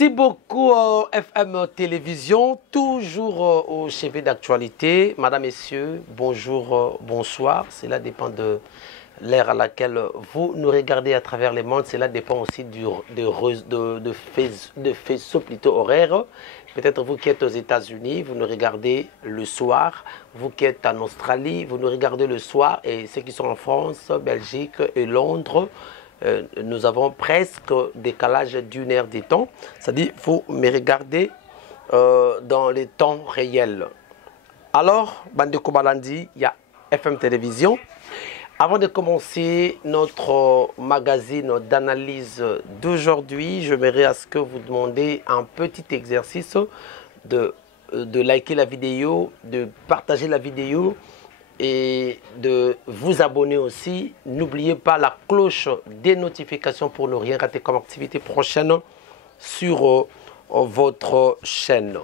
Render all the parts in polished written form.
Merci beaucoup FM Télévision, toujours au chevet d'actualité. Madame, Messieurs, bonjour, bonsoir. Cela dépend de l'ère à laquelle vous nous regardez à travers les mondes. Cela dépend aussi de faisceau plutôt horaire. Peut-être vous qui êtes aux États-Unis, vous nous regardez le soir. Vous qui êtes en Australie, vous nous regardez le soir. Et ceux qui sont en France, Belgique et Londres, nous avons presque décalage d'une heure de temps. C'est-à-dire qu'il faut me regarder dans les temps réels. Alors, Bande Kobalandi, il y a FM Télévision. Avant de commencer notre magazine d'analyse d'aujourd'hui, j'aimerais à ce que vous demandiez un petit exercice de liker la vidéo, de partager la vidéo et de vous abonner aussi. N'oubliez pas la cloche des notifications pour ne rien rater comme activité prochaine sur votre chaîne.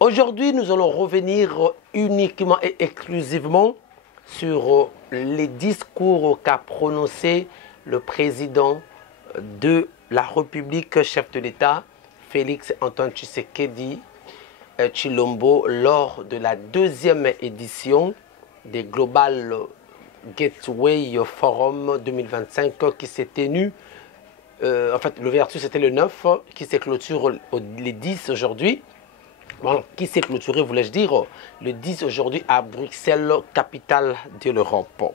Aujourd'hui, nous allons revenir uniquement et exclusivement sur les discours qu'a prononcé le président de la République, chef de l'État, Félix Antoine Tshisekedi Tshilombo, lors de la deuxième édition des Global Gateway Forum 2025 qui s'est tenu, en fait l'ouverture c'était le 9, qui s'est clôturé le 10 aujourd'hui. Bon, qui s'est clôturé, voulais-je dire, le 10 aujourd'hui à Bruxelles, capitale de l'Europe.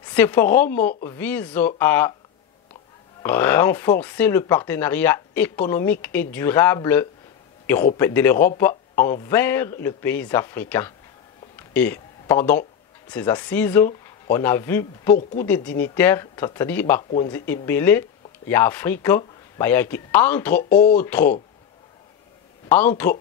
Ces forums visent à renforcer le partenariat économique et durable de l'Europe envers les pays africains. Et pendant ces assises, on a vu beaucoup de dignitaires, c'est-à-dire Bakonzi et Belé, il y a Afrique, qui entre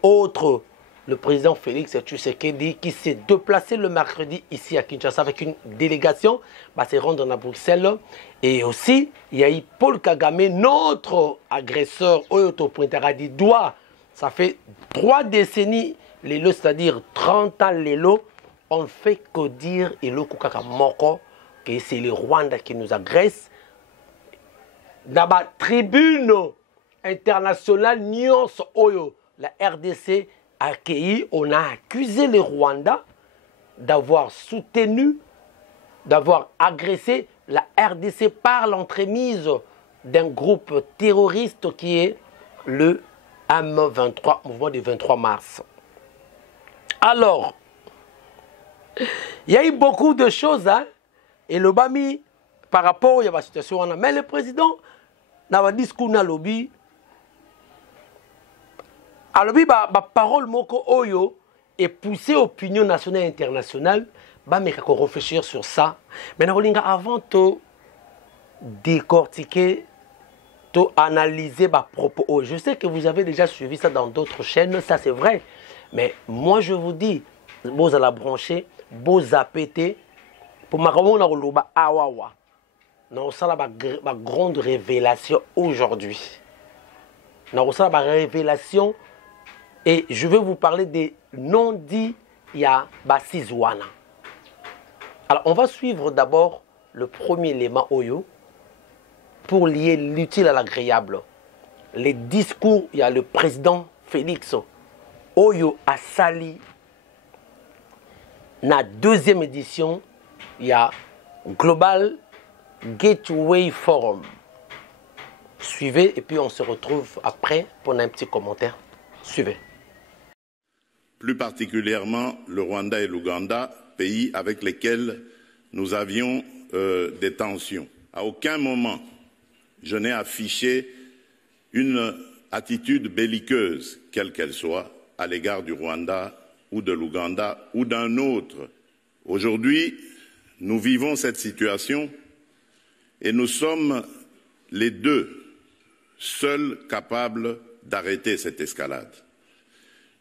autres, le président Félix Tshisekedi qui s'est déplacé le mercredi ici à Kinshasa avec une délégation, s'est rendre à Bruxelles. Et aussi, il y a eu Paul Kagame, notre agresseur, Oyoto-Pointaradi doigt. Ça fait 3 décennies, c'est-à-dire 30 ans, on ne fait que dire, que c'est le Rwanda qui nous agresse. Dans la tribune internationale, Oyo, la RDC a accueilli, on a accusé le Rwanda d'avoir soutenu, d'avoir agressé la RDC par l'entremise d'un groupe terroriste qui est le M23, mouvement du 23 mars. Alors, il y a eu beaucoup de choses, hein, et le Bami, par rapport à la situation, mais le président, dans le discours, dans le lobby, alors, parole moko oyo et pousser l'opinion nationale et internationale, mais qu'on réfléchir sur ça. Mais avant de décortiquer, de analyser ma propos, je sais que vous avez déjà suivi ça dans d'autres chaînes, ça c'est vrai. Mais moi je vous dis, vous allez brancher, vous appéter, pour ma awawa. Non, ça la grande révélation aujourd'hui. Non, ça la révélation. Et je vais vous parler des non-dits ya Basizwana. Alors, on va suivre d'abord le premier élément Oyo pour lier l'utile à l'agréable. Les discours, il y a le président Félix Oyo a sali. Dans la deuxième édition, il y a Global Gateway Forum. Suivez et puis on se retrouve après pour un petit commentaire. Suivez. Plus particulièrement le Rwanda et l'Ouganda, pays avec lesquels nous avions des tensions. À aucun moment, je n'ai affiché une attitude belliqueuse, quelle qu'elle soit, à l'égard du Rwanda ou de l'Ouganda ou d'un autre. Aujourd'hui, nous vivons cette situation et nous sommes les deux seuls capables d'arrêter cette escalade.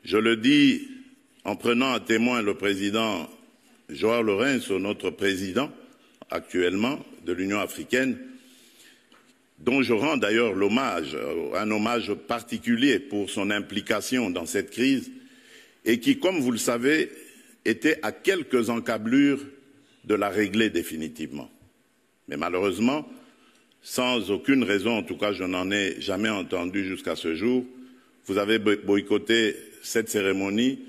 Je le dis en prenant à témoin le président Joao Lourenço, notre président actuellement de l'Union africaine, dont je rends d'ailleurs l'hommage, un hommage particulier pour son implication dans cette crise, et qui, comme vous le savez, était à quelques encablures de la régler définitivement. Mais malheureusement, sans aucune raison, en tout cas je n'en ai jamais entendu jusqu'à ce jour, vous avez boycotté cette cérémonie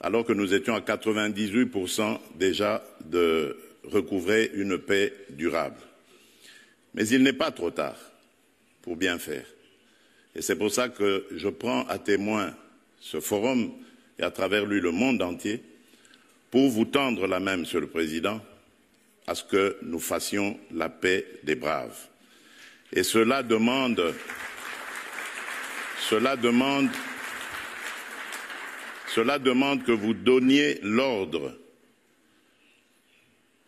alors que nous étions à 98% déjà de recouvrer une paix durable. Mais il n'est pas trop tard pour bien faire. Et c'est pour ça que je prends à témoin ce forum et à travers lui le monde entier pour vous tendre la main, Monsieur le Président, à ce que nous fassions la paix des braves. Et cela demande que vous donniez l'ordre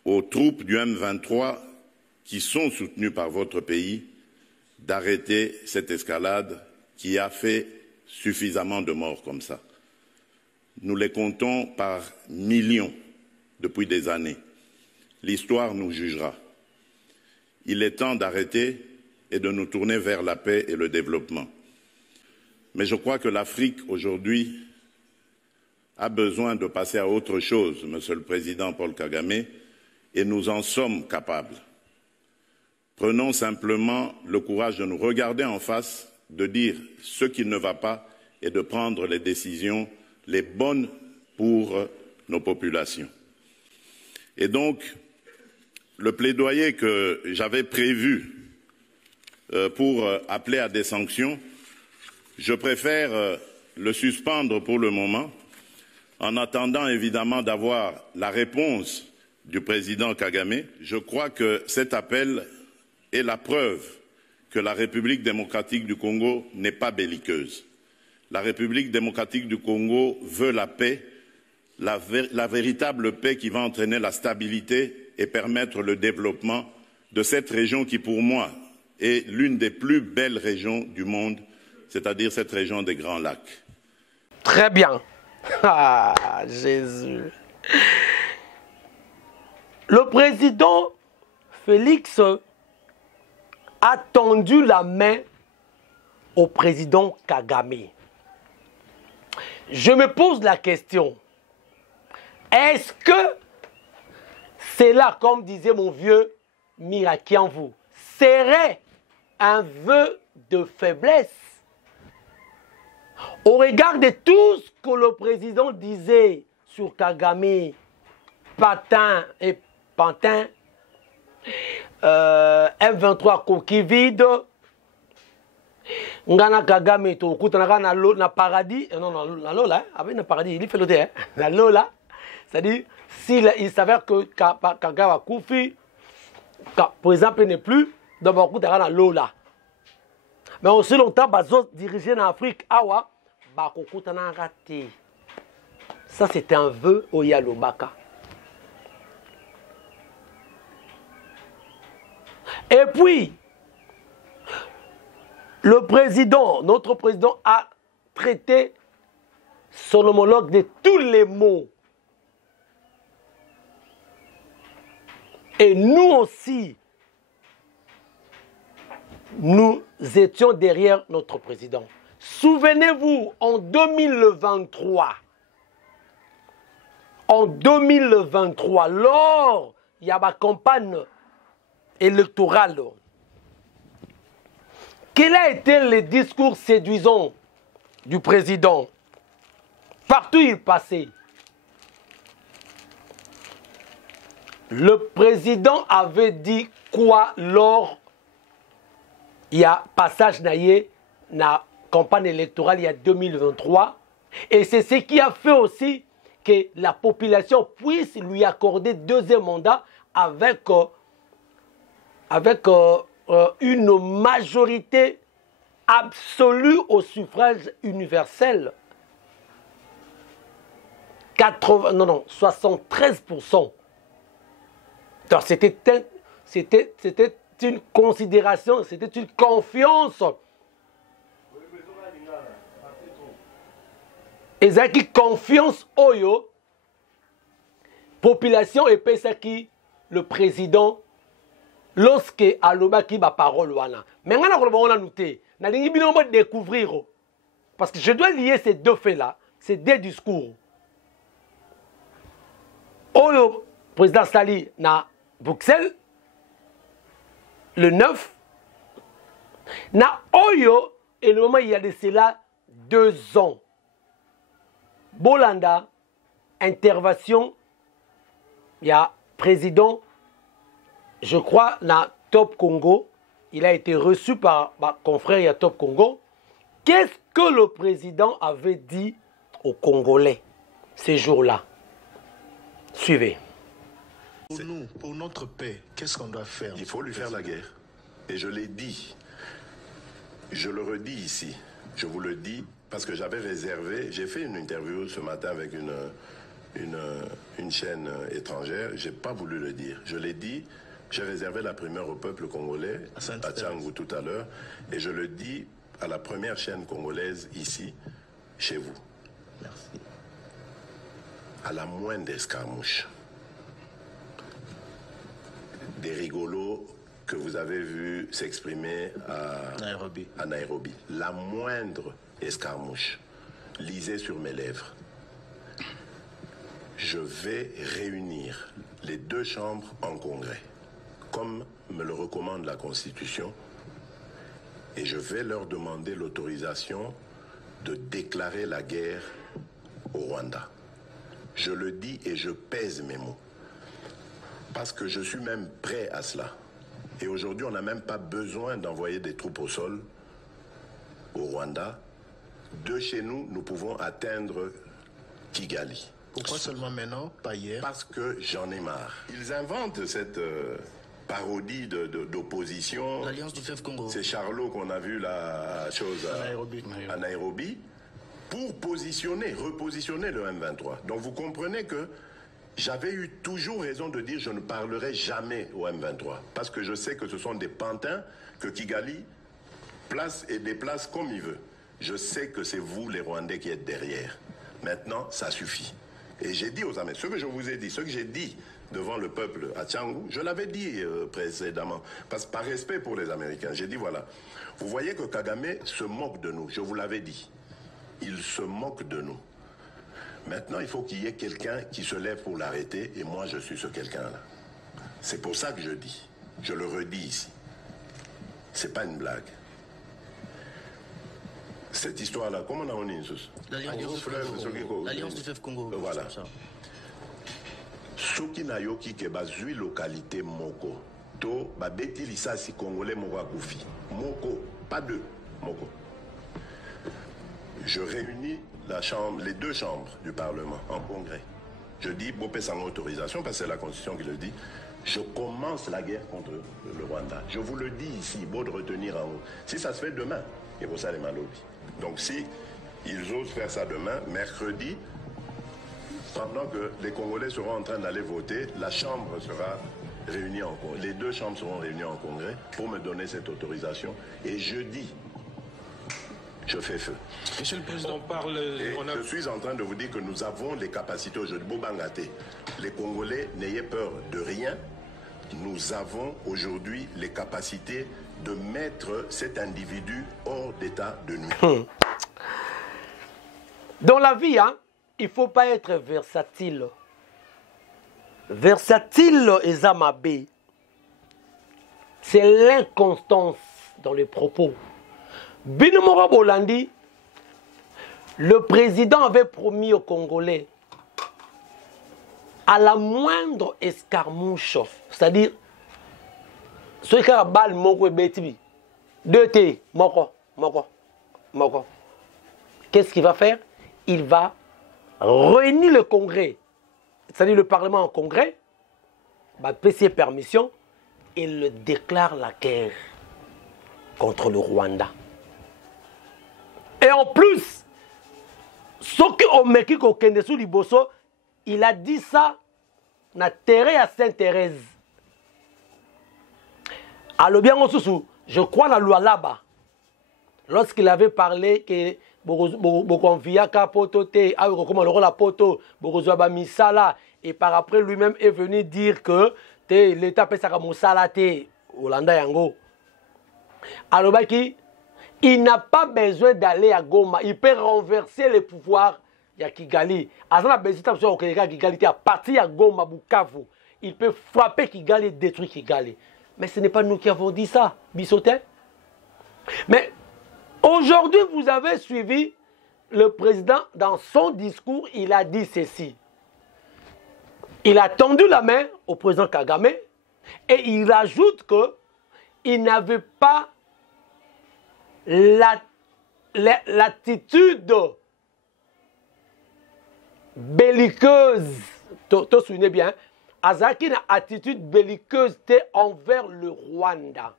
aux troupes du M23 qui sont soutenues par votre pays d'arrêter cette escalade qui a fait suffisamment de morts comme ça. Nous les comptons par millions depuis des années. L'histoire nous jugera. Il est temps d'arrêter et de nous tourner vers la paix et le développement. Mais je crois que l'Afrique, aujourd'hui, a besoin de passer à autre chose, Monsieur le Président Paul Kagame, et nous en sommes capables. Prenons simplement le courage de nous regarder en face, de dire ce qui ne va pas et de prendre les décisions les bonnes pour nos populations. Et donc, le plaidoyer que j'avais prévu pour appeler à des sanctions, je préfère le suspendre pour le moment, en attendant évidemment d'avoir la réponse du président Kagame. Je crois que cet appel est la preuve que la République démocratique du Congo n'est pas belliqueuse. La République démocratique du Congo veut la paix, la véritable paix qui va entraîner la stabilité et permettre le développement de cette région qui, pour moi, est l'une des plus belles régions du monde, c'est-à-dire cette région des Grands Lacs. Très bien. Ah, Jésus. Le président Félix a tendu la main au président Kagame. Je me pose la question, est-ce que c'est là, comme disait mon vieux Mirakianvou, serait un vœu de faiblesse au regard de tout ce que le président disait sur Kagame, Patin et Pantin, M23 coquille vide, Ngana Kagame to kutanaka na paradis, non, na Lola, avec le paradis, il fait le thé, na Lola, c'est-à-dire, s'il s'avère que Kagame Koufi, par exemple, n'est plus, d'abord kutanaka na Lola. Mais aussi longtemps, Bazos dirigeait en Afrique, Awa, Bakokutanaka te. Ça, c'était un vœu au Yalobaka. Et puis, le président, notre président, a traité son homologue de tous les maux. Et nous aussi, nous étions derrière notre président. Souvenez-vous, en 2023, lors il y a ma campagne électorale, quel a été le discours séduisant du président? Partout où il passait, le président avait dit quoi lors il y a passage naïe na campagne électorale il y a 2023, et c'est ce qui a fait aussi que la population puisse lui accorder deuxième mandat avec une majorité absolue au suffrage universel. 73%. Donc c'était une considération, c'était une confiance. Et ça qui confiance oyo population et ça qui le président lorsque aloba qui ba parole wana. Mais on a noté, na lingi bino mo découvrir parce que je dois lier ces deux faits là, ces deux discours. Oyo président Sali na Bruxelles le 9 Na Oyo, et le moment il y a de cela 2 ans. Bolanda, intervention, il y a président, je crois, na Top Congo. Il a été reçu par ma confrère, il y a Top Congo. Qu'est-ce que le président avait dit aux Congolais ces jours-là? Suivez. Pour nous, pour notre paix, qu'est-ce qu'on doit faire? Il faut lui faire la guerre. Et je l'ai dit. Je le redis ici. Je vous le dis parce que j'avais réservé. J'ai fait une interview ce matin avec une chaîne étrangère. Je n'ai pas voulu le dire. Je l'ai dit. J'ai réservé la primeur au peuple congolais, à Tchangou tout à l'heure. Et je le dis à la première chaîne congolaise ici, chez vous. Merci. À la moindre escarmouche, des rigolos que vous avez vus s'exprimer à Nairobi. La moindre escarmouche, lisez sur mes lèvres. Je vais réunir les 2 chambres en congrès, comme me le recommande la Constitution, et je vais leur demander l'autorisation de déclarer la guerre au Rwanda. Je le dis et je pèse mes mots, parce que je suis même prêt à cela. Et aujourd'hui, on n'a même pas besoin d'envoyer des troupes au sol au Rwanda. De chez nous, nous pouvons atteindre Kigali. Pourquoi seulement maintenant, pas hier? Parce que j'en ai marre. Ils inventent cette parodie d'opposition. L'Alliance du fleuve Congo. C'est Charlot qu'on a vu la chose à Nairobi pour repositionner le M23. Donc vous comprenez que j'avais eu toujours raison de dire je ne parlerai jamais au M23. Parce que je sais que ce sont des pantins que Kigali place et déplace comme il veut. Je sais que c'est vous les Rwandais qui êtes derrière. Maintenant, ça suffit. Et j'ai dit aux Américains, ce que je vous ai dit, ce que j'ai dit devant le peuple à Tchangou, je l'avais dit précédemment, parce que par respect pour les Américains, j'ai dit voilà, vous voyez que Kagame se moque de nous, je vous l'avais dit, il se moque de nous. Maintenant, il faut qu'il y ait quelqu'un qui se lève pour l'arrêter, et moi je suis ce quelqu'un-là. C'est pour ça que je dis, je le redis ici, c'est pas une blague. Cette histoire-là, comment on a dit l'Alliance du fleuve Congo. Voilà. Soki na yoki ke bazui localité moko. To babeti lisasi congolais moko akufi. Moko, pas 2, moko. Je réunis les 2 chambres du Parlement en congrès. Je dis, Bopé sans autorisation, parce que c'est la Constitution qui le dit, je commence la guerre contre le Rwanda. Je vous le dis ici, beau de retenir en haut. Si ça se fait demain, il faut ça les malobi. Donc si ils osent faire ça demain, mercredi, pendant que les Congolais seront en train d'aller voter, la Chambre sera réunie en congrès. Les 2 chambres seront réunies en congrès pour me donner cette autorisation. Et jeudi, je fais feu. Monsieur le Président, Je suis en train de vous dire que nous avons les capacités aujourd'hui. Bobangate, les Congolais, n'ayez peur de rien. Nous avons aujourd'hui les capacités de mettre cet individu hors d'état de nuire. Dans la vie, hein, il ne faut pas être versatile. Versatile et zamabé, c'est l'inconstance dans les propos. Binomora Bolandi, le président avait promis aux Congolais, à la moindre escarmouche, c'est-à-dire, ceux qui ont balle, moko et betibi, 2 T, moko. Qu'est-ce qu'il va faire? Il va réunir le Congrès, c'est-à-dire le Parlement en Congrès, va passer permission et le déclare la guerre contre le Rwanda. Et en plus, ce qui ont méki kokende sous Liboso, il a dit ça na terre à Sainte-Thérèse. Alors bien je crois la loi là-bas. Lorsqu'il avait parlé que Bokonviaka Potote, comment le rôle la poto, Bokozwaba Misala, et par après lui-même est venu dire que l'État peut s'arrêter Moussalate, Hollanda Yango. Alors il n'a pas besoin d'aller à Goma, il peut renverser les pouvoirs de Kigali. À partir de Goma, Bukavu, il peut frapper Kigali et détruire Kigali. Mais ce n'est pas nous qui avons dit ça, Bissotin. Mais aujourd'hui, vous avez suivi le président dans son discours, il a dit ceci. Il a tendu la main au président Kagame et il ajoute qu'il n'avait pas l'attitude belliqueuse. Tu te souviens bien, Azaki a attitude belliqueuse envers le Rwanda.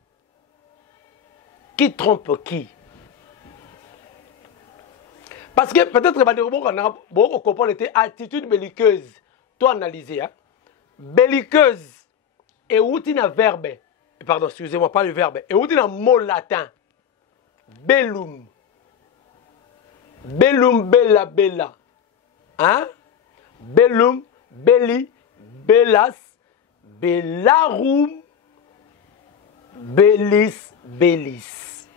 Qui trompe qui? Parce que peut-être que beaucoup comprendre était attitude belliqueuse. Toi analyser, hein? Belliqueuse et outil un verbe. Pardon, excusez-moi, pas le verbe. Et outil un mot latin. Bellum. Bellum, bella, bella. Hein? Bellum, belli, bellas, bellarum, bellis, bellis.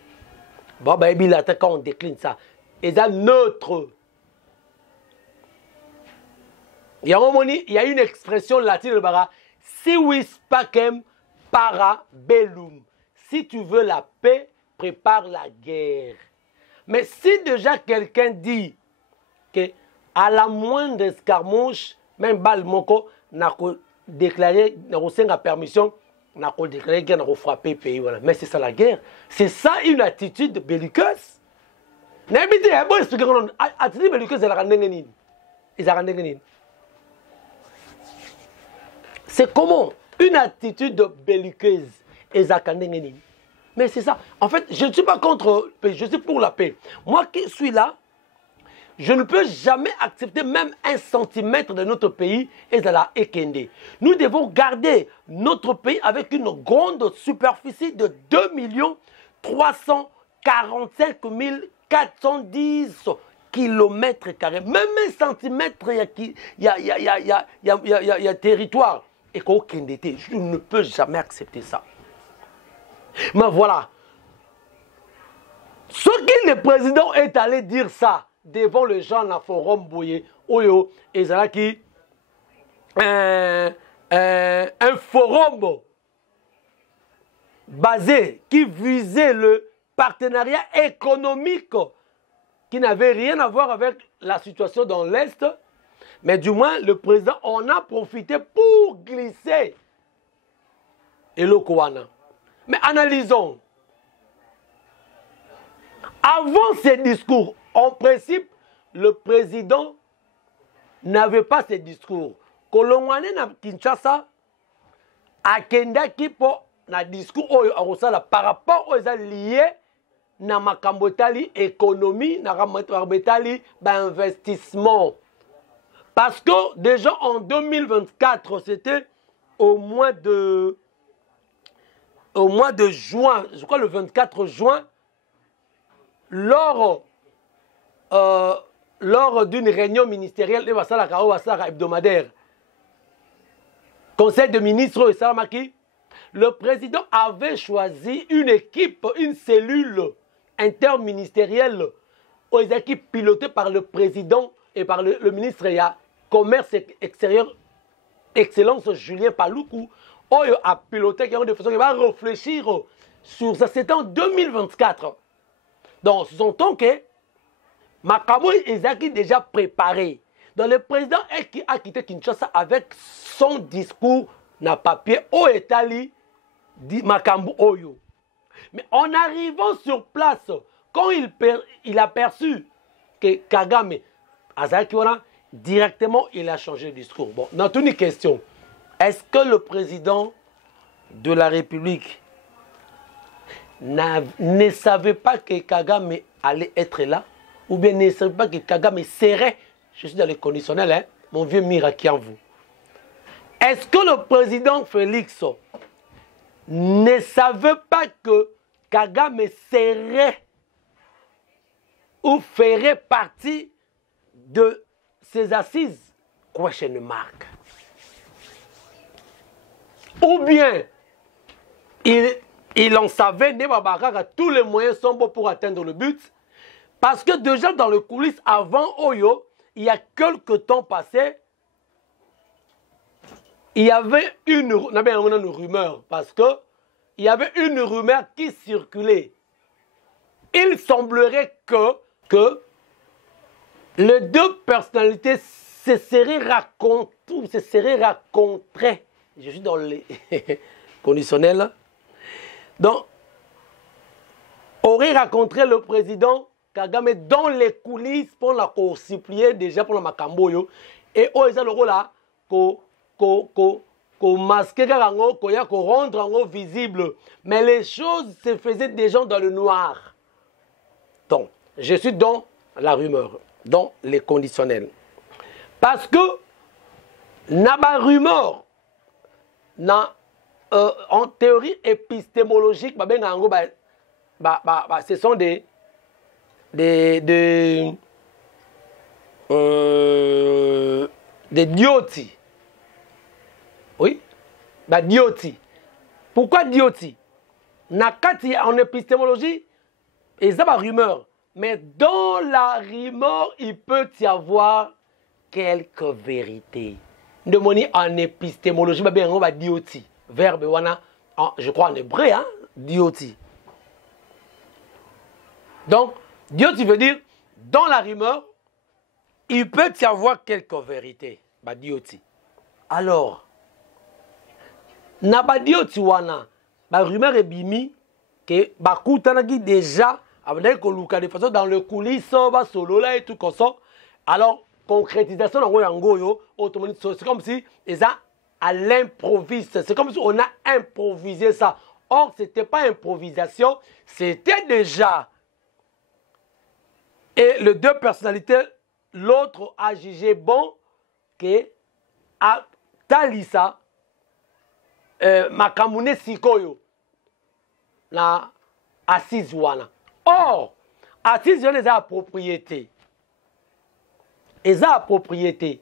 Bon, ben, latin, quand on décline ça, et ça neutre. Il y a une expression latine de bara, si vis pacem para bellum. Si tu veux la paix, prépare la guerre. Mais si déjà quelqu'un dit que à la moindre escarmouche, même Balmoko n'a déclaré, n'a permission, n'a déclaré qu'il n'a frappé le pays. Voilà. Mais c'est ça la guerre. C'est ça une attitude belliqueuse. Attitude belliqueuse, c'est comment une attitude belliqueuse est. Mais c'est ça. En fait, je ne suis pas contre, je suis pour la paix. Moi qui suis là, je ne peux jamais accepter même un centimètre de notre pays et de la Ekende. Nous devons garder notre pays avec une grande superficie de 2 345 410 kilomètres carrés. Même un centimètre, il y a territoire. Et qu'aucun été, je ne peux jamais accepter ça. Mais voilà. Ce que le président est allé dire ça devant les gens dans le forum Boye, Oyo, et Zalaki, un forum basé qui visait le partenariat économique qui n'avait rien à voir avec la situation dans l'Est, mais du moins le président en a profité pour glisser et le Kouana. Mais analysons. Avant ces discours, en principe, le président n'avait pas ces discours. Kolongwane na Kinshasa, Akenda Kipo na discours par rapport aux alliés na makambotali économie, na makambotali investissement. Parce que déjà en 2024, c'était au mois de juin, je crois le 24 juin, lors d'une réunion ministérielle hebdomadaire, Conseil de ministres et Salamaki, le président avait choisi une équipe, une cellule interministérielle aux équipes pilotées par le président et par le ministre Commerce extérieur, Excellence Julien Paloukou, a piloté qui va réfléchir sur ça. C'était en 2024. Donc, ce sont donc que Makamou Ezaki déjà préparé. Donc, le président a quitté Kinshasa avec son discours na papier au Etali dit Makambu Oyo. Mais en arrivant sur place, quand il a perçu que Kagame Azaki directement il a changé de discours. Bon, dans toutes les questions, est-ce que le président de la République ne savait pas que Kagame allait être là? Ou bien ne savait pas que Kagame serait, je suis dans le conditionnel, hein, mon vieux Miraki en vous. Est-ce que le président Félix ne savait pas que Kagame serait ou ferait partie de ces assises? Question mark. Ou bien, il en savait, tous les moyens sont bons pour atteindre le but. Parce que déjà dans le coulisses, avant Oyo, il y a quelques temps passé, il y avait une rumeur. Parce que il y avait une rumeur qui circulait. il semblerait que les deux personnalités se seraient rencontrées. Je suis dans les conditionnels. Donc, aurait rencontré le président Kagame dans les coulisses pour la supplier déjà pour la Makamboyo. Et eux, ils ont le rôle là, qu'on masquer, qu'on rendre visible. Mais les choses se faisaient déjà dans le noir. Donc, je suis dans la rumeur, dans les conditionnels. Parce que, n'a pas rumeur, en théorie épistémologique, ce sont des dioti. Oui, dioti. Pourquoi dioti? Nakati en épistémologie, et ça va rumeur. Mais dans la rumeur, il peut y avoir quelques vérités. De monnaie en épistémologie, on va dioti. Verbe, je crois en hébreu, hein, dioti. Donc, dioti veut dire, dans la rumeur, il peut y avoir quelques vérités. Dioti. Alors, na dioti wana, rumeur est bimi, que bakutanagi déjà, avec de façon dans le coulisses, solo là et tout comme ça. Alors, concrétisation c'est comme si ça à l'improviste. C'est comme si on a improvisé ça. Or, ce n'était pas improvisation, c'était déjà. Et les deux personnalités, l'autre a jugé bon que à Talisa, Makamune Sikoyo, la assise wana. Or, assise wana a propriété. Et ça a propriété.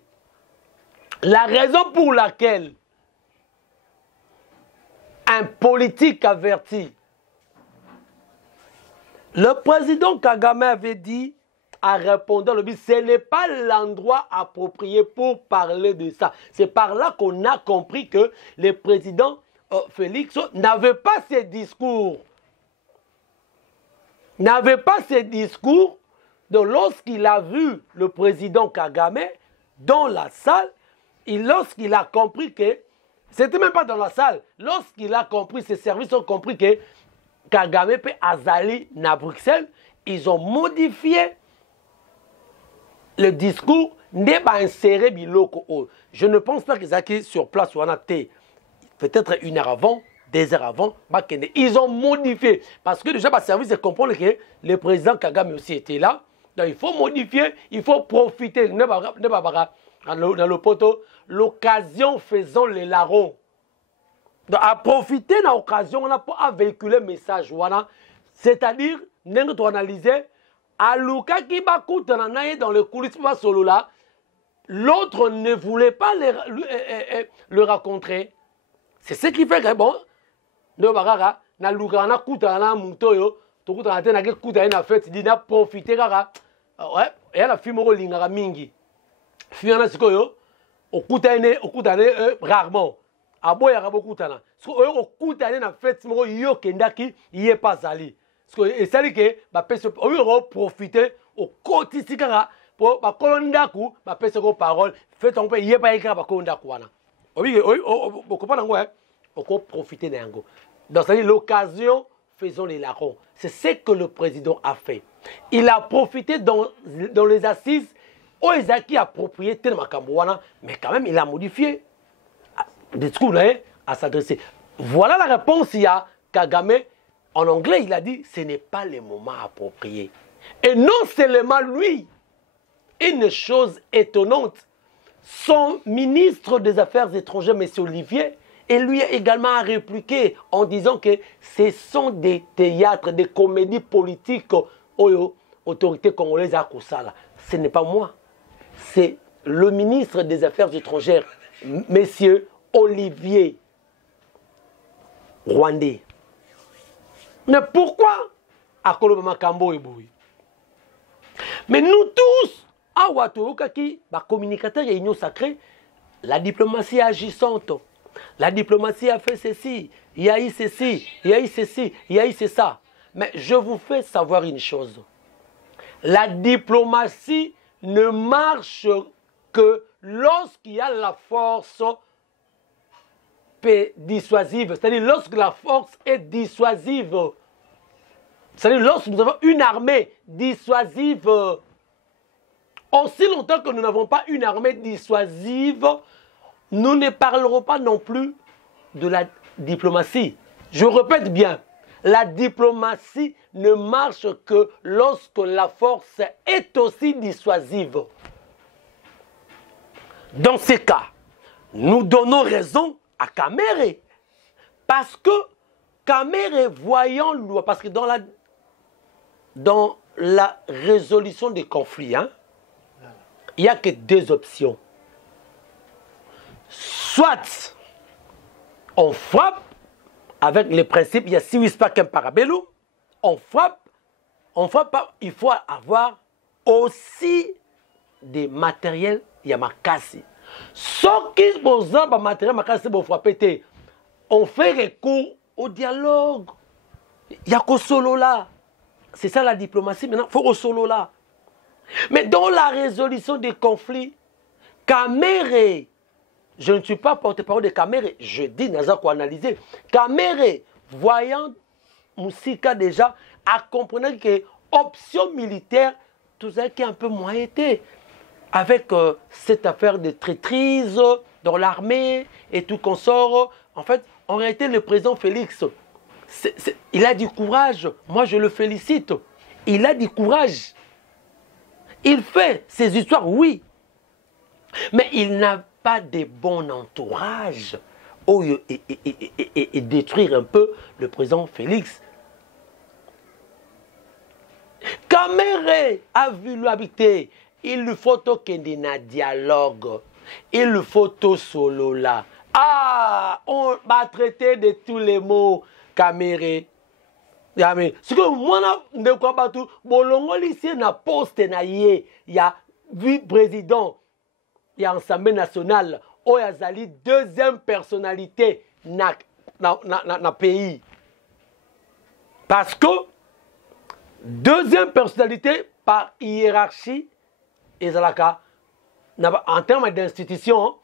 La raison pour laquelle un politique averti, le président Kagame avait dit, en répondant, ce n'est pas l'endroit approprié pour parler de ça. C'est par là qu'on a compris que le président Félix n'avait pas ces discours. Donc lorsqu'il a vu le président Kagame dans la salle, lorsqu'il a compris que, c'était même pas dans la salle, lorsqu'il a compris, ses services ont compris que Kagame peut azali na Bruxelles, ils ont modifié le discours, n'est pas inséré biloko. Je ne pense pas qu'ils aient sur place ou en été, peut-être 1 heure avant, 2 heures avant, ils ont modifié. Parce que déjà, le service comprend que le président Kagame aussi était là. Donc il faut modifier, il faut profiter. Dans le poteau, l'occasion faisant les larrons. Donc à profiter de l'occasion, on a pas véhiculer le message. C'est-à-dire, nous devons analyser, à Luka qui va coûter dans le coulisses solo là, l'autre ne voulait pas le rencontrer. C'est ce qui fait que bon, nous na Luka na kuta na mutoyo, to kuta na kuta na fête, dit na profiter kaka. Ouais, et la fille moko lingaka mingi. Fille na sikoyo, okuta ne rarement. Aboyaka bokutana. So okuta na fête moko yo kendaki, yé pas zali. Et ça dit que on profiter au quotidien pour ba kolondaku ba pese ko parole fait on peut y pas écrire ba kolondaku wana. Oui on comprend ngwa on profiter d'ango. Donc ça dit l'occasion faisons les larrons. C'est ce que le président a fait. Il a profité dans les assises où il a qui a propriété de makambo wana, mais quand même il a modifié des discours à s'adresser. Voilà la réponse il y a Kagame. En anglais, il a dit, ce n'est pas le moment approprié. Et non seulement lui, une chose étonnante, son ministre des Affaires étrangères, M. Olivier, et lui a également répliqué en disant que ce sont des théâtres, des comédies politiques aux autorités congolaises à Koussala. Ce n'est pas moi, c'est le ministre des Affaires étrangères, M. Olivier, rwandais. Mais pourquoi à Koloma Makambo et Boui? Mais nous tous, à Ouatouokaki, communicateurs et union sacrée, la diplomatie agissante, la diplomatie a fait ceci, il y a eu ceci, il y a eu ceci, il y a eu ça. Mais je vous fais savoir une chose. La diplomatie ne marche que lorsqu'il y a la force dissuasive. C'est-à-dire lorsque la force est dissuasive. C'est-à-dire lorsque nous avons une armée dissuasive. Aussi longtemps que nous n'avons pas une armée dissuasive, nous ne parlerons pas non plus de la diplomatie. Je répète bien, la diplomatie ne marche que lorsque la force est aussi dissuasive. Dans ces cas, nous donnons raison à Kamere. Parce que Kamere, voyant loi, parce que dans la résolution des conflits, hein, il n'y a que deux options. Soit on frappe avec les principes, il y a si pacem parabellum, on frappe pas, il faut avoir aussi des matériels Yamakasi. Ce qui est besoin de matériel Yamakasi pour frapper, on fait recours au dialogue. Il y a qu'au solo là. C'est ça la diplomatie maintenant, il faut au solo là. Mais dans la résolution des conflits, Kamere, je ne suis pas porte-parole de Kamere, je dis, Naza quoi analyser. Kamere, voyant Moussika déjà, a compris que option militaire, tout ça qui est un peu moins été. Avec cette affaire de traîtrise dans l'armée et tout consort, en fait, en réalité, le président Félix, il a du courage. Moi, je le félicite. Il a du courage. Il fait ses histoires, oui. Mais il n'a pas de bon entourage. Et détruire un peu le président Félix. Kamere a voulu habiter. Il lui faut un dialogue. Il lui faut tout solo là. Ah, on va traiter de tous les mots, Kamere. Ce que moi, je crois pas tout. Bolongo lycée na poste na yé. Il y a vice-président. Il y a Assemblée nationale. Il y a deuxième personnalité na pays. Parce que deuxième personnalité par hiérarchie, en termes d'institution,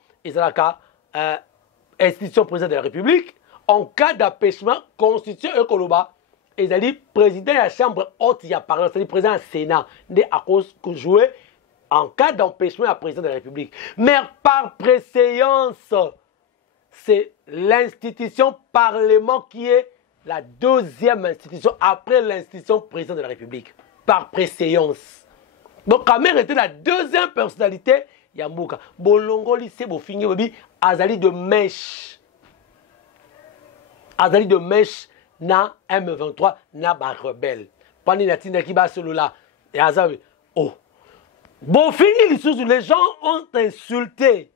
institution président de la République, en cas d'empêchement, constitution et Koloba, ils ont dit président de la Chambre haute, il y a parlé, c'est-à-dire président du Sénat, à cause que jouer en cas d'empêchement à président de la République. Mais par préséance, c'est l'institution Parlement qui est la deuxième institution après l'institution président de la République. Par préséance. Donc, Kamere était la deuxième personnalité. Yambuka. Bolongo lycée, Bofingi, Bobi, Azali de mèche. Azali de mèche, na M23, na ba rebelle. Pani na tina ki ba solo là. Et Azali, oh. Bofingi, les gens ont insulté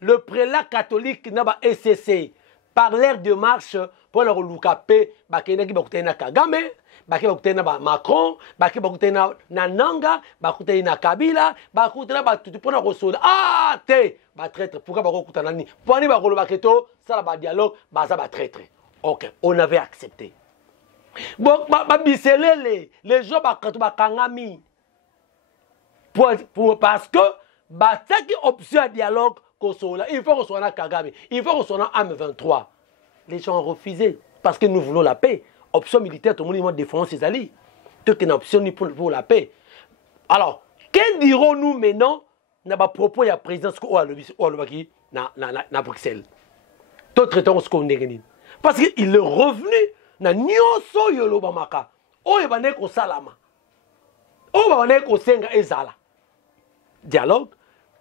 le prélat catholique, na ba SCC, par l'air de marche pour leur loukapé, bakena ki bakute na Kagame. Baki bakutena ba Macron, baki bakutena na Nanga, bakutena Kabila, bakutena ba tout pour na kosoda. Ah, te, ba traître, pourquoi ba kokutana ni? Poni ba kolo baketo, ça ba dialogue, ba ça ba traître. OK, on avait accepté. Bon, ba biselele, les gens ba kato ba kangami. Parce que ba taki option à dialogue kosola, il faut qu'on soit na Kagame, il faut qu'on soit na M23. Les gens ont refusé parce que nous voulons la paix. Option militaire, tout le monde défend ses alliés. Tout est une option pour la paix. Alors, que dirons-nous maintenant dans le propos de la présidence à Bruxelles? Tout traitons ce qu'on est. Parce qu'il est revenu dans Nyonso Yolobamaka. Oh, il va naître au Salama. Oh, il va naître au Senga Ezala. Dialogue.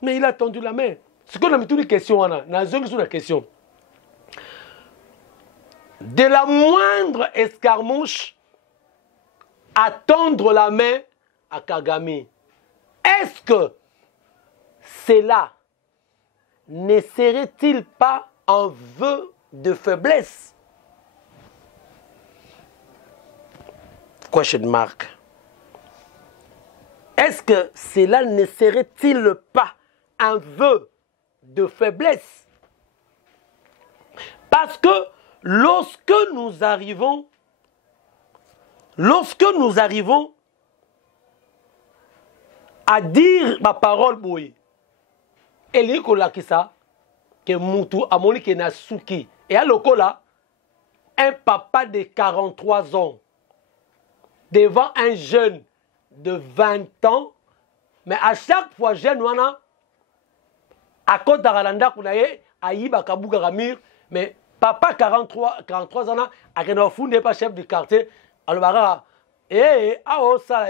Mais il a tendu la main. Ce qu'on a mis toutes les questions, on a une question. De la moindre escarmouche à tendre la main à Kagame. Est-ce que cela ne serait-il pas un vœu de faiblesse? Question mark. Est-ce que cela ne serait-il pas un vœu de faiblesse? Parce que lorsque nous arrivons Lorsque nous arrivons à dire ma parole, boy, et l'ikola qui ça, que Moutou a moni qui na souki, et à l'okola, un papa de 43 ans, devant un jeune de 20 ans, mais à chaque fois, jeune, wana, à côté d'Aralanda, kounaye, aïba kabouga ramir, mais papa 43 ans, à Renaud Foundé, pas chef du quartier, alors, oh, ça,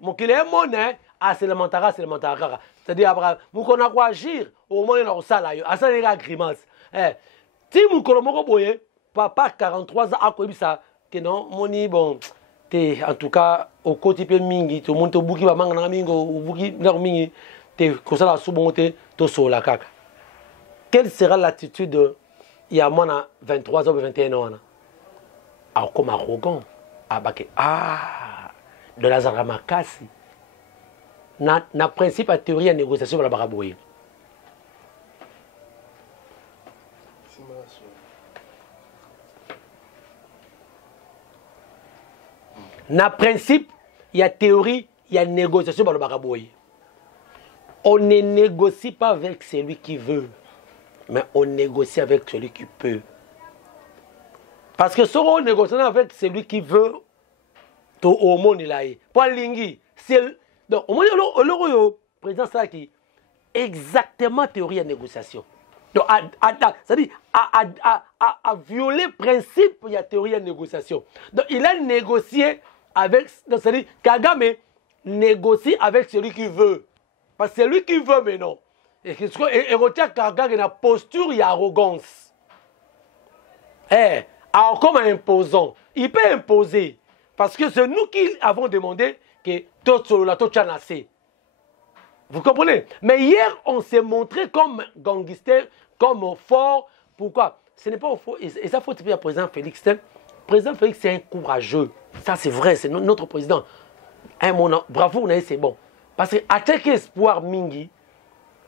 mon qu'il est monnaie, c'est le mentara, c'est le mentara. C'est-à-dire, vous connaissez quoi agir, au moins, dans ça, là, à ça, il y a grimace. Si vous connaissez papa 43 ans, à quoi ça, que non, moni, bon, en tout cas, au côté de mingi, tout le monde, au bouki, va mangar mingo, au bouki, mingi, t'es comme ça, la sous-bonté, tout sur la caca. Quelle sera l'attitude de, il y a moins 23 ans ou 21 ans, alors comme arrogant, de la Zaramakasi, na principe à théorie à négociation de la Baraboué. Na principe, il y a théorie, il y a négociation par le Baraboué. On ne négocie pas avec celui qui veut, mais on négocie avec celui qui peut. Parce que si on négocie avec celui qui veut, tout au monde il a eu. Pour Lingui, donc au moins le président Saki, exactement théorie de négociation. Donc c'est-à-dire à violer le principe il y a théorie de négociation. Donc il a négocié avec, c'est-à-dire Kagame négocie avec celui qui veut. Parce que c'est lui qui veut, mais non. Et retient Kagame une posture et arrogance. Alors comme imposant, il peut imposer. Parce que c'est nous qui avons demandé que tout la assez. Vous comprenez? Mais hier, on s'est montré comme gangster, comme fort. Pourquoi? Ce n'est pas faux. Et ça, faut dire au président Félix. Le président Félix, c'est un courageux. Ça, c'est vrai, c'est notre président. Bravo, c'est bon. Parce qu'à tel espoir, Mingi,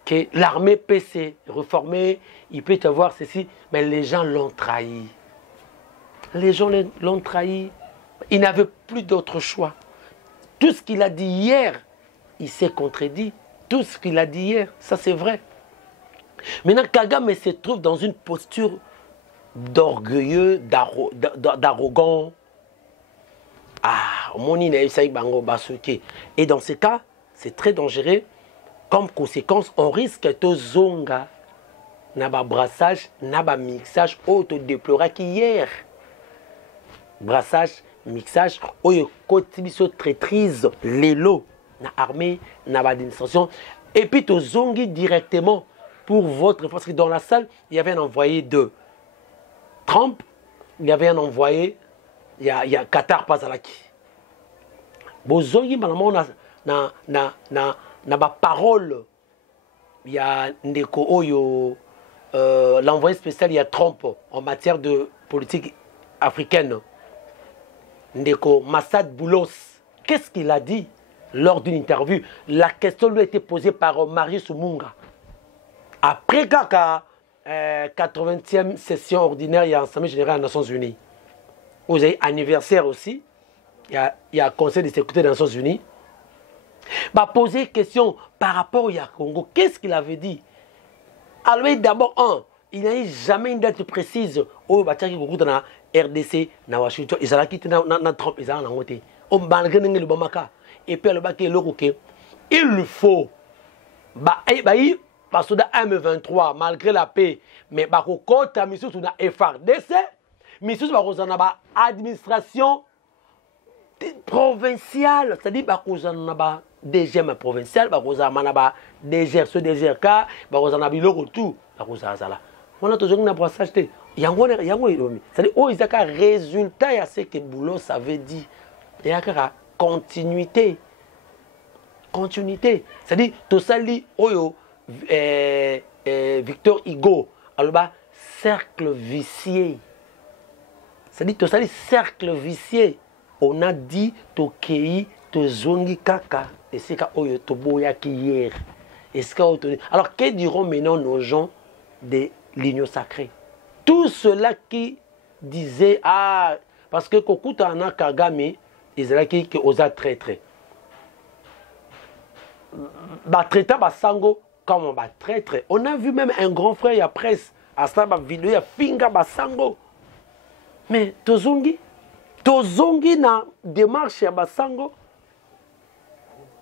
que l'armée peut se reformer, il peut y avoir ceci, mais les gens l'ont trahi. Les gens l'ont trahi. Il n'avait plus d'autre choix. Tout ce qu'il a dit hier, il s'est contredit. Tout ce qu'il a dit hier, ça c'est vrai. Maintenant, Kagame se trouve dans une posture d'orgueilleux, d'arrogant. Et dans ce cas, c'est très dangereux. Comme conséquence, on risque de zonga, naba brassage, naba mixage, auto-déplora qu'hier. Brassage, mixage, oyo kotibiso traîtrise, l'élo, na armée, na administration. Et puis, to zongi directement pour votre force. Dans la salle, il y avait un envoyé de Trump, il y avait un envoyé, il y a Qatar Pazalaki. Bozongi, maman, na parole, il y a Ndeko Oyo, l'envoyé spécial, il y a Trump en matière de politique africaine. Ndeko Massad Boulos, qu'est-ce qu'il a dit lors d'une interview? La question lui a été posée par Marius Munga. Après la 80e session ordinaire, il y a l'Assemblée générale des Nations Unies. Vous avez anniversaire aussi. Il y a un conseil de sécurité des Nations Unies. Il a posé une question par rapport au Congo. Qu'est-ce qu'il avait dit? Alors d'abord, il n'y a jamais une date précise au Batiaki Gourou dans la RDC, dans Washington, ils ont quitté dans Trump, ils ont voté. Et puis il faut, parce que M23, malgré la paix, mais quand tu as mis sur la FRDC, mais sur la administration provinciale, c'est-à-dire que tu as DGM provincial, tu as DGR, ce DGRK, tu as tout. On a toujours un brassage. C'est-à-dire, oh, il y a un résultat, il y a ce que Boulos avait dit. Il y a une continuité. Continuité. C'est-à-dire, tout ça, Victor Hugo, alors, cercle vicié. C'est-à-dire, tout ça, cercle vicié. On a dit, Tokei, Tozongi Kaka, et c'est quand Oyo Toboyaki hier. Alors, que diront maintenant nos gens de l'Union sacrée? Tout cela qui disait, parce que kokuta na Kagame ezalaki ke oza traître. Ba traître ba sango comme ba traître. On a vu même un grand frère ya presse à ça ba vidéo ya finga ba sango. Mais tozongi na démarche ya ba sango.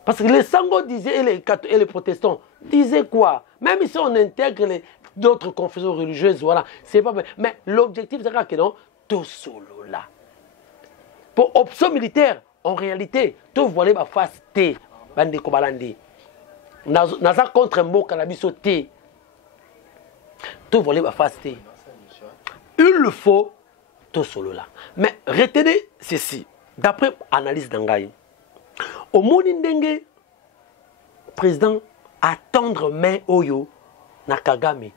Parce que les Sango disaient, et les protestants disaient quoi? Même si on intègre d'autres confessions religieuses, voilà, c'est pas vrai. Mais l'objectif, c'est que non, tout solo là. Pour option militaire, en réalité, tout voler ma face T, bande kobalandi. Naza contre mot cannabis T. Tout voler ma face T. Il le faut, tout solo là. Mais retenez ceci, d'après analyse d'Angaï. Au Monindenge, président, attendre main Oyo na Kagame.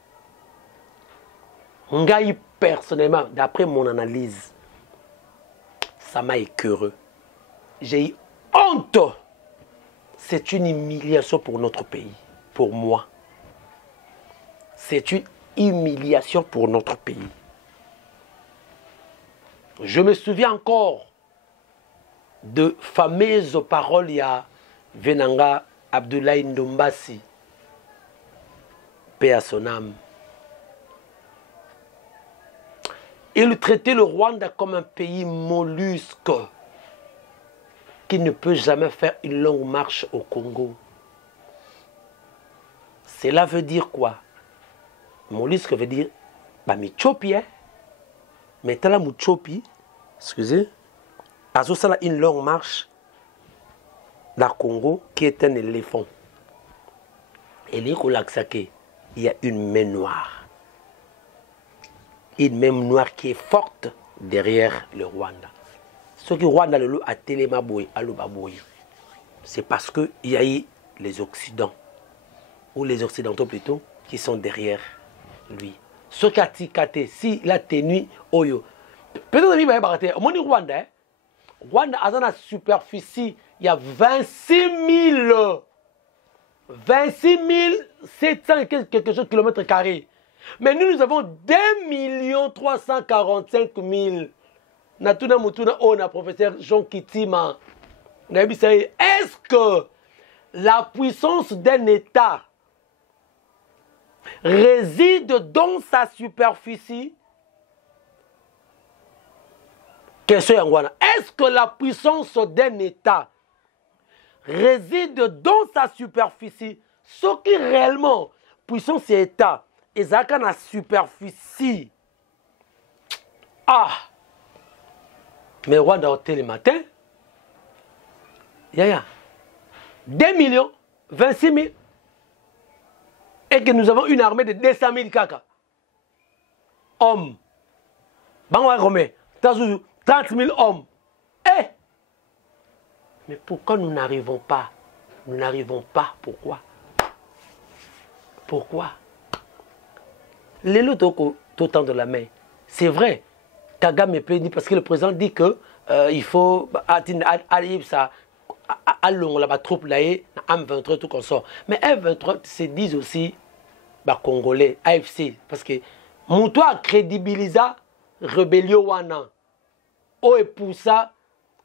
Ngai personnellement, d'après mon analyse, ça m'a écœuré. J'ai eu honte. C'est une humiliation pour notre pays, pour moi. C'est une humiliation pour notre pays. Je me souviens encore de fameuses paroles, il y a Venanga Abdoulaye Ndombasi, paix à son âme. Il traitait le Rwanda comme un pays mollusque qui ne peut jamais faire une longue marche au Congo. Cela veut dire quoi? Mollusque veut dire Michopi, hein? Mais t'as la Muchopi, excusez. Azosala une longue marche dans le Congo qui est un éléphant. Et il y a une main noire. Une main noire qui est forte derrière le Rwanda. Ce qui Rwanda le a télémaboy, c'est parce qu'il y a eu les Occidentaux, ou les Occidentaux plutôt, qui sont derrière lui. Ce qui a ticate, si la tenue Oyo. Peut-être qu'il va y avoir au Rwanda, hein? Rwanda a une superficie, il y a 26 700 et quelque chose kilomètres carrés. Mais nous avons 2 345 000. Natuna Mutuna Ona, professeur Jean Kitima. Est-ce que la puissance d'un État réside dans sa superficie? Est-ce que la puissance d'un État réside dans sa superficie? Ce qui réellement, puissance et État, et ça dans la superficie. Ah! Mais Rwanda hôtel le matin, Yaya, 2 26 000, et que nous avons une armée de 200 000 kaka. Hommes. Bangwa Romé, 30 000 hommes. Eh! Mais pourquoi nous n'arrivons pas? Nous n'arrivons pas. Pourquoi? Pourquoi? Les lots tout de la main. C'est vrai. Kagame est plaint parce que le président dit que il faut aller ça la troupe là M23 tout comme ça. Mais M23 se disent aussi Congolais AFC parce que mon toit crédibilise rébellion wana. Oh et pour ça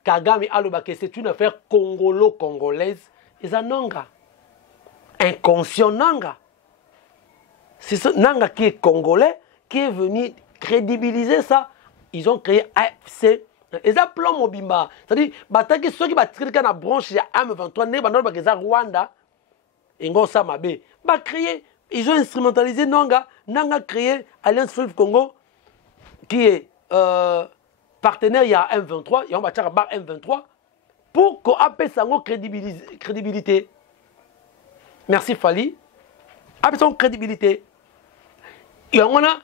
Kagame alobake c'est une affaire congolaise et ça nanga inconscient nanga. C'est ce nanga qui est congolais qui est venu crédibiliser ça. Ils ont créé AFC. Et ça plan mobimba. C'est-à-dire, bataki ceux qui battent la branche de M23, ne bandol bakeza Rwanda, et ngo sa mabe. Ba créé, ils ont instrumentalisé Nanga créé Alliance Fleuve Congo, qui est partenaire il y a M23, il y a un bâtard bar M23, pour qu'on appelle ça crédibilité. Merci Fali. Appelle ça crédibilité. Et on a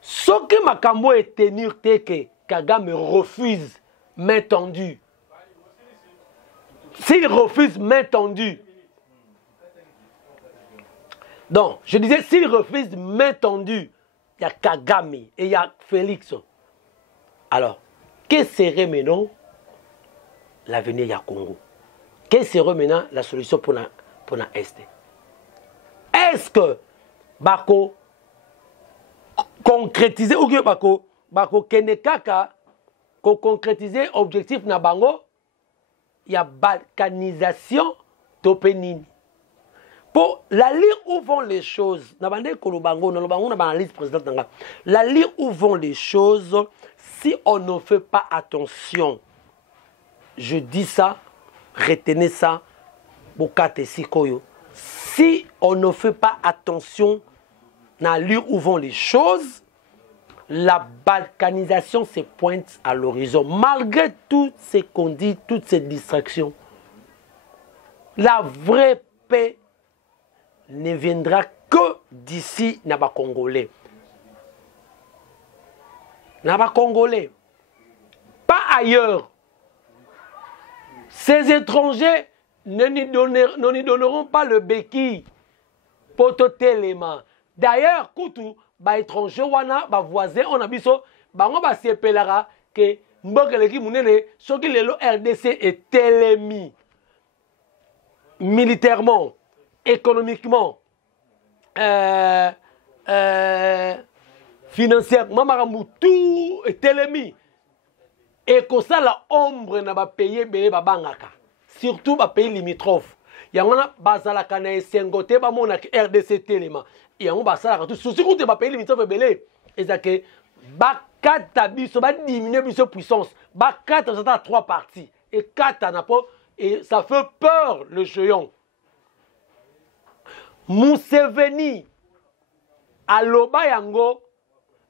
ce que Makambo est tenu que Kagame refuse main tendue. S'il refuse main tendue. Donc, je disais, s'il refuse main tendue, il y a Kagame et il y a Félix. Alors, quelle serait maintenant l'avenir du Congo? Quelle serait maintenant la solution pour la Est? Est-ce que Bako concrétiser ou que Bako Kenekaka concrétiser objectif na bango ya balkanisation topenini. Pour la lire où vont les choses, la lire où vont les choses, si on ne fait pas attention, je dis ça, retenez ça, si on ne fait pas attention, la lire où vont les choses, la balkanisation se pointe à l'horizon. Malgré tout ce qu'on dit, toutes ces distractions, la vraie paix ne viendra que d'ici Naba Congolais. Naba Congolais. Pas ailleurs. Ces étrangers ne nous donneront pas le béquille pour tout élément. D'ailleurs, Koutou, ba étranger wana, ba voisin, on a biso, ba on va sepelara que mbokeleki munene, soki lelo RDC est télémi militairement, économiquement, financièrement, tout est télémi. Et comme ça, la ombre n'a pas payé belé babangaka. Surtout ba pays limitrophe. Il y a un bazala kana sengote ba mona RDC téléma. Il y a un bazala tout souci que ba pays limitrophe belé. Et ça que ba kata biso ba diminuer biso puissance. Ba kata ça a 3 parties et kata n'a pas et ça fait peur le géant. Museveni à Lobayango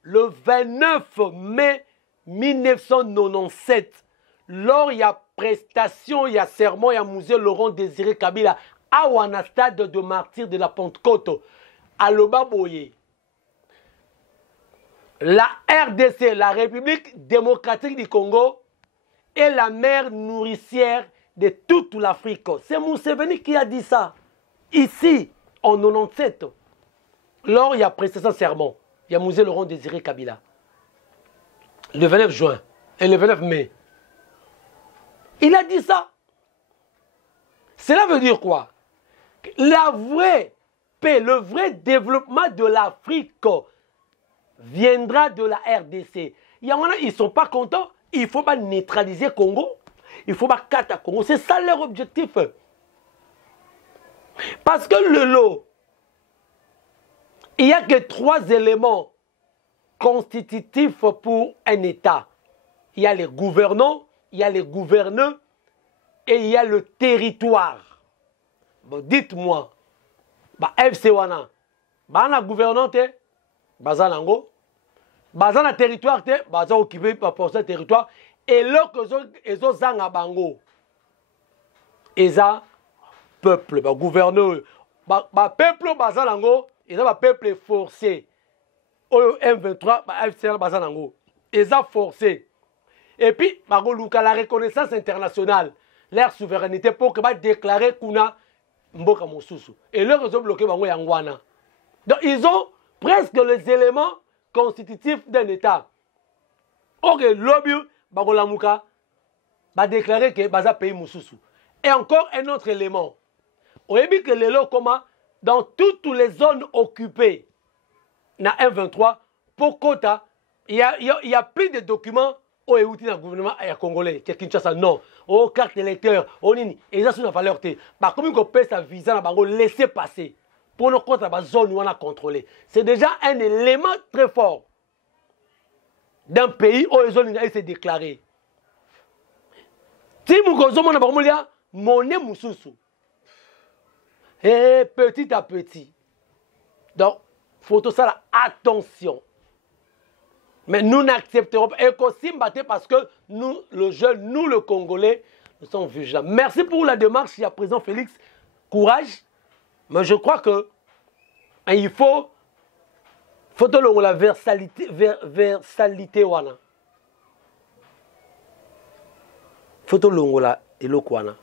le 29 mai 1997, lors il y a prestation, il y a sermon, il y a musée Laurent Désiré Kabila à Wana stade de martyrs de la Pentecôte à Lobaboye. La RDC, la République démocratique du Congo, est la mère nourricière de toute l'Afrique. C'est Museveni qui a dit ça. Ici, en 97, lors il y a prestation sermon, il y a musée Laurent Désiré Kabila. Le 29 juin et le 29 mai. Il a dit ça. Cela veut dire quoi? La vraie paix, le vrai développement de l'Afrique viendra de la RDC. Il y en a, ils ne sont pas contents. Il ne faut pas neutraliser Congo. Il ne faut pas cata Congo. C'est ça leur objectif. Parce que le lot, il n'y a que 3 éléments constitutifs pour un État. Il y a les gouvernants, il y a les gouverneurs et il y a le territoire. Bon, dites-moi, FC wana, na gouvernant te, bazanango, bazana territoire te, bazan occupé par ce territoire et là que ezo zanga bango. Eza peuple, gouverneur, peuple bazanango, eza peuple forcé. Au M23, FCR Bazanango. Ils ont forcé. Et puis, la reconnaissance internationale, leur souveraineté pour que déclarer Kuna Mboka Mosusu. Et leur ils ont bloqué Bango Yangwana. Donc, ils ont presque les éléments constitutifs d'un État. Ok, l'objet, Bango Lamuka, va déclarer que Baza pays Mosusu. Et encore un autre élément. On a vu que les lots, dans toutes les zones occupées, na M23, pour Kota, il y a plus de documents au dans le gouvernement congolais, Kinshasa, non. Au carte électeur, au nini, et ça, c'est une valeur. Par contre, on peut sa visa, on va laisser passer. Pour nos comptes, la zone où on a contrôlé. C'est déjà un élément très fort d'un pays où les zones ont été déclarées. Si nous avons monnaie Moussousou, et petit à petit. Donc, faut tout ça, attention. Mais nous n'accepterons pas. Et parce que nous, le jeune, nous, le Congolais, nous sommes vigilants. Merci pour la démarche, il y a président Félix. Courage. Mais je crois que il faut la versalité wana. Faut la wana.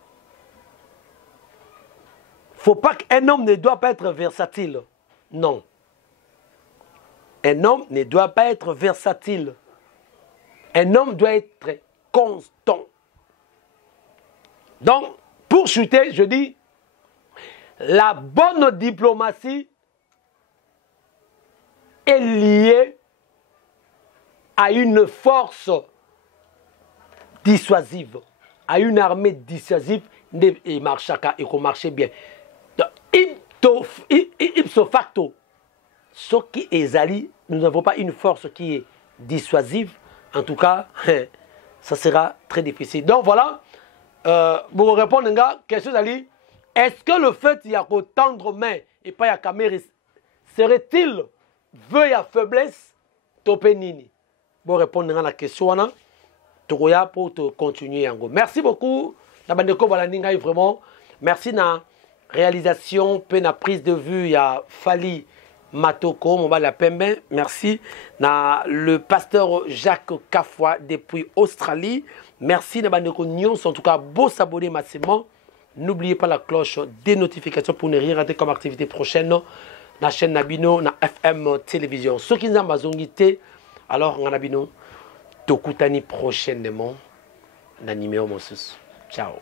Faut pas qu'un homme ne doit pas être versatile. Non. Un homme ne doit pas être versatile. Un homme doit être constant. Donc, pour chuter, je dis, la bonne diplomatie est liée à une force dissuasive. À une armée dissuasive, et marchaka, et qu'on marchait bien. Ipso facto, ce qui est ali, nous n'avons pas une force qui est dissuasive. En tout cas, ça sera très difficile. Donc voilà, pour répondre, question d'ali, est-ce que le fait qu'il y a tendre main et pas à caméra, serait-il veuille à faiblesse, topé nini? Pour répondre à la question, Togoya pour te continuer en gros. Merci beaucoup. Vraiment. Merci na réalisation, pe na prise de vue, il y a Fali Matoko, mon la Pembe. Merci. Na le pasteur Jacques Kafwa depuis Australie. Merci na bandeko Nyon, en tout cas beau s'abonner massivement. N'oubliez pas la cloche des notifications pour ne rien rater comme activité prochaine. La chaîne Nabino, na FM Télévision. Ceux qui n'ont pas zongité, alors Nabino. Tokutani prochainement dans numéro Moses. Ciao.